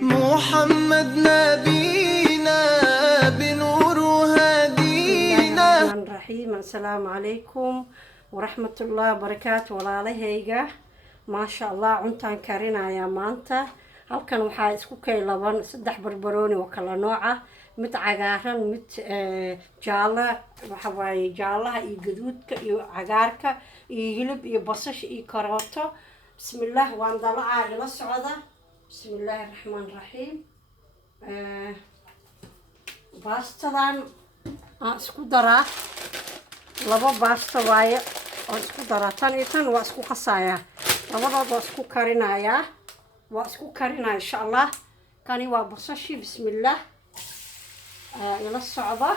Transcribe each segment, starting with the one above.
محمد نبينا بنور هدينا. الرحمن الرحيم. السلام عليكم ورحمة الله وبركاته. walaalahayga maasha allah cuntaan karinayaa maanta. halkan waxaa isku kaylaban 3 barbarooni oo kala nooc ah, mid cagaaran, mid jaalo, waxa waaye jaalaha iyo gaduudka iyo cagaarka iyo hilib iyo basasha iyo karooto. bismillaah, waan dalacaa ila socda. bismillaahi raxmaani raxiim. baastadan aan isku daraa, laba baasta waaye oo isku daraa, tan iyo tan waa isku qasayaa, labadood waa isku karinayaa, waa isku karinaa insha allah. kani waa basashi. bismillaah, ila socda.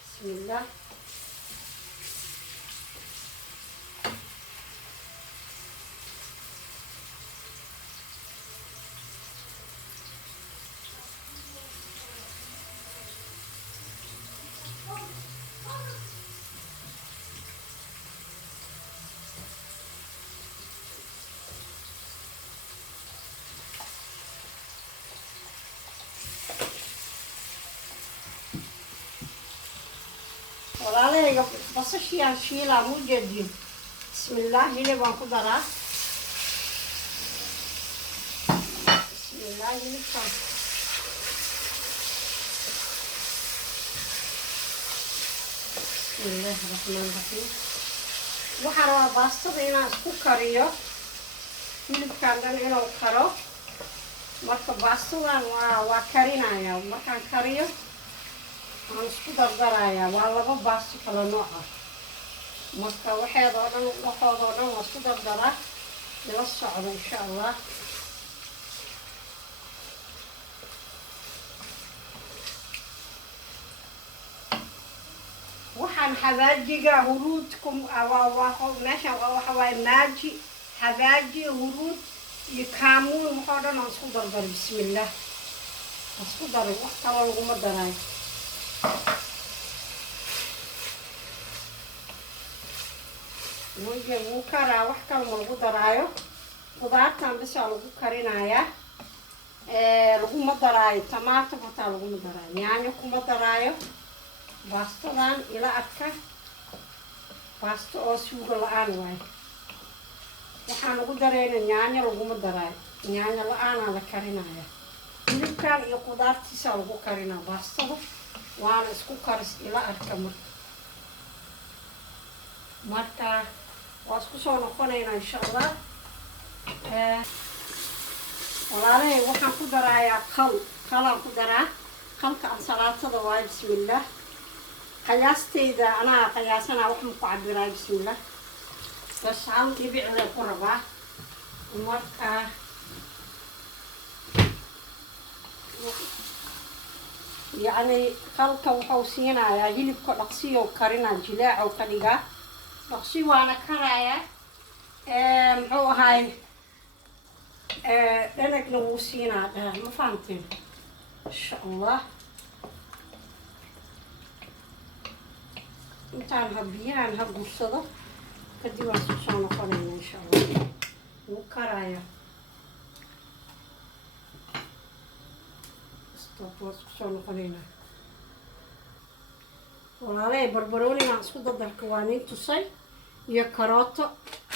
bismillaah, walaalahayga basashii aan shiilaa muu jeediin. bismillaah, hilib waan ku daraa. bismillaah, hilibkaan bismillaahi raxmaani raxiim. waxaan rabaa baastada inaan isku kariyo, hilibkaan dhan inuu karo. marka baastadan waa karinayaa, markaan kariyo waan isku dardarayaa. waa laba baasto kala nooc ah, marka waxoodoo dhan waa isku dardaraa. ila socdo insha allah. waxaan xabaajiga huruudku meeshan waxa waaye maaji, xabaaji, huruud iyo kaamuun, waxoo dhan aan isku dardaray. bismillaah, waan isku daray, wax kaloo laguma daraayo. wuu karaa, wax kale ma lagu daraayo. qudaartan bisaa lagu karinayaa, laguma daraayo tamaato, hataa laguma daraayo yaanyo, kuma daraayo. baastadan ila arka, baasto oo suugo la-aan waaye. waxaan lagu darayna yaanyo laguma daraayo, yaanyo la-aanaa la karinaya. hilibkan iyo qudaartiisaa lagu karinaa baastada, waana isku karis. ila arka marka waa isku soo noqonaynaa insha allah. walaalahay waxaan ku daraayaa qalaan ku daraa. qalka ansalaatada waaye. bismillaah, qiyaasteyda anaa qiyaasanaa, wax ma ku cabiraayo. bismillaah, bas hal dhibicda ku rabaa. marka yacni qalka wuxuu siinayaa hilibka dhaqsiyo karinaa, jilaacow ka dhigaa dhaqsi, waana karayaa. muxuu ahaay, dhanagna wuu siinaa dhaa, ma fahamteen? insha allah. intaan biyahan ha gursado, kadib waan isku soo noqonayna insha allah. wuu karaya, waan isku soo noqonaynaa. walaalahay barbaroonigaan isku dadarka waa nin tusay, iyo karooto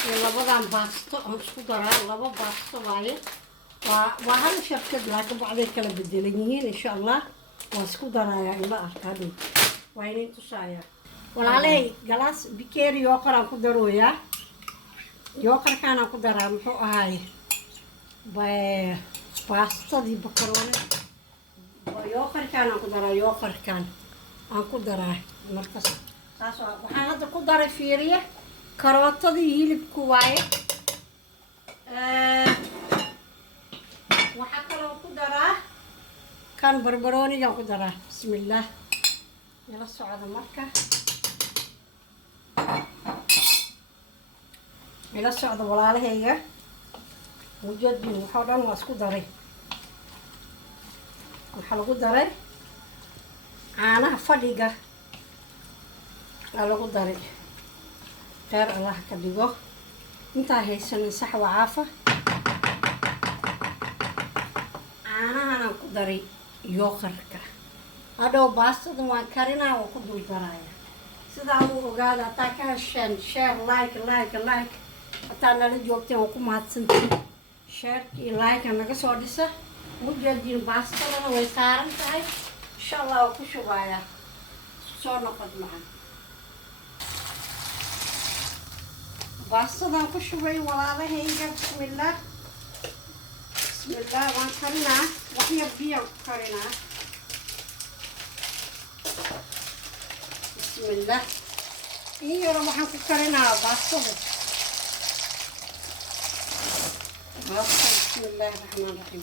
iyo labadan baasto aan isku daraa. laba baasto waaye, waa hal sharkad, laakiin bacday kala bedelan yihiin. insha allah waa isku darayaa, ila arka hadhow waa inin tusayaa. walaalahay galaas bikeeri yooqaraan ku darooyaa. yooqarkaanaan ku daraa, muxuu ahaay, baastadii bakarooni. yooqarkaanaan ku daraa, yooqarkaan aan ku daraa. markas saas waxaan hadda ku daray fiiriye, karootadii hilibku waaye. waxaa kaloo ku daraa kan barbaroonigaan ku daraa. bismillaah, ila socda marka. ila socda walaalahayga. mujadin waxoo dhan waa isku daray. waxaa lagu daray caanaha fadhiga aa lagu daray. خير الله كديغو انت هيسن صح وعافى انا كدري يوغركا هذا باستد وان كارينا وكدو درايا سدا هو اوغادا تاكا شير لايك حتى انا اللي جوبتي وكو مادسنتي شير لايك انا كسو ديسا مجدين باستد انا way saaran tahay insha Allah ku shubaya soo noqod macaan baastadan ku shubay walaalahayga bismillah waan karinaa wax yar biyo ku karinaa bismillah iyo waxaan ku karinaa baastada bismillaahi raxmaani raxiim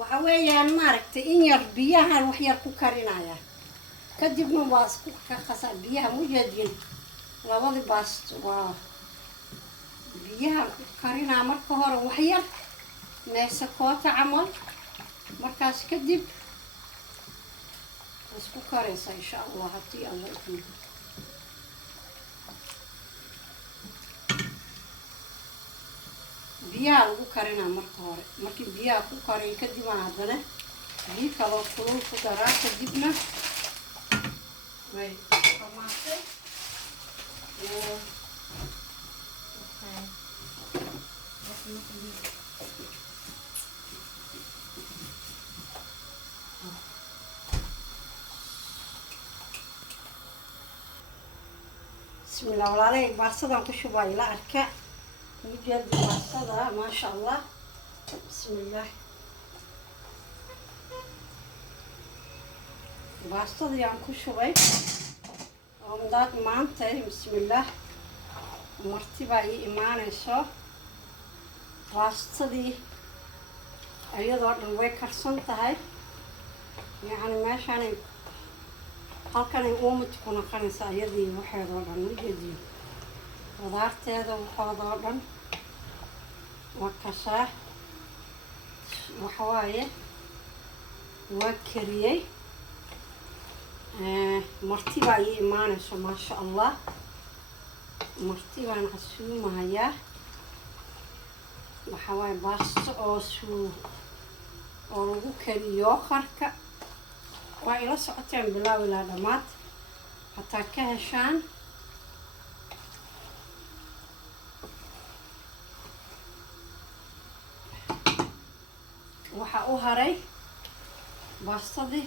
waxa weeyaan maaragtay in yar biyahan wax yar ku karinaya kadibna waa isku qasaa biyaha mujeedin labadi baast waa biyaha ku karinaa marka hore wax yar meesa koota camal markaas kadib isku karaysa insha Allah haddii alla idin biyaha lagu karinaa marka hore markii biyaha ku kariyo kadib aan haddana biyo kaloo kulul ku daraa kadibna way dhamaatay بسم الله والله عليك بارصدان كشوفها إلى أركع وجد بارصدها ما شاء الله بسم الله بارصدي عم كشوفي ومدات مانتي بسم الله مرتبة إيمان إيشو بارصدي أيضا الويكر سنتهاي يعني ماشي أنا halkan ay uumad ku noqonaysaa iyadii waxeedoo dhan ujeediyo qudaarteeda waxoodoo dhan waa kasaa waxawaaye waa kariyey marti baa ii imaanayso maasha Allah marti baan casuumahayaa waxawaaye baasto oo lagu kariyo qarka waa ila socoteen bilaaw ilaa dhammaad hataa ka heshaan waxaa u haray baastadii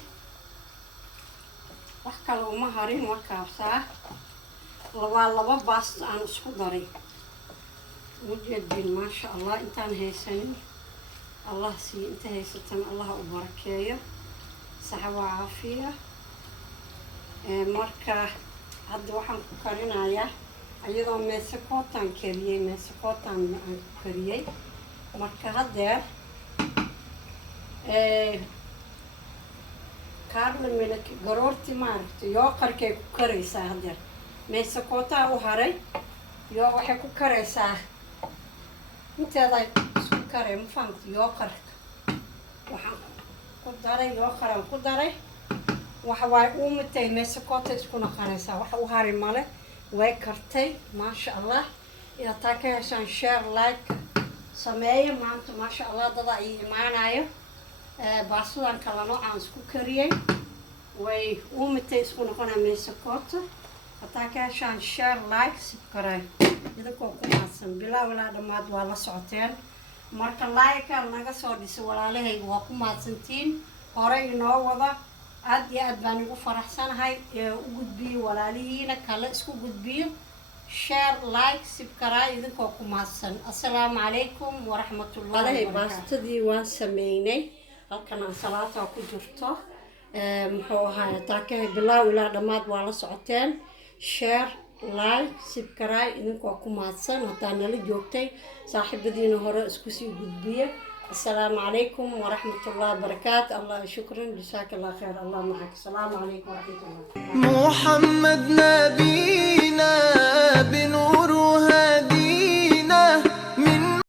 wax kale uma harin markaasaa laba baasta aan isku daray mujeedin maasha Allah intaan haysanin Allah sii inta haysatan Allah u barakeeyo صحة عافية مركا هاد waxaan ku karinayaa iyadoo meesakootan kariyay meesakootan aan kariyay marka hadeer kaarla milk garoorti maaragtay yoo qarkay ku karaysaa hadeer meesakoota u haray yoo waxay ku karaysaa inteeda isku karay ma fahamtay yoo qarka waxaan daray yoo qaran ku daray waxa way uu mitay meesakooto isku naqanaysa waxa uu haray male way kartay ma sha Allah ila taakaysan share like sameeyo maanta ma sha Allah dada ay imaanayo baasudan kala noocan isku kariyay way uu mitay isku naqana meesakooto taakaysan share like subscribe idinko ku maasan bilaa wala dhamaad waa la socoteen marka like naga soo dhiso walaalahayga waa ku maadsantiin hore inoo wada aad iyo aad baan ugu faraxsanahay u gudbiyo walaalihiina kale isku gudbiyo share like subscribe idinkoo ku maadsan assalaamu calaykum waraxmatullaahi baastadii waan sameynay halkan aan salaata ku jirto muxuu ahaa taakay bilaaw ilaa dhammaad waa la socoteen share like subscribe idinkoo ku maadsan hadaa nala joogtay saaxiibadiina hore isku sii gudbiya السلام عليكم ورحمة الله وبركاته الله شكرا جزاك الله خير الله معك السلام عليكم ورحمة الله محمد نبينا بنوره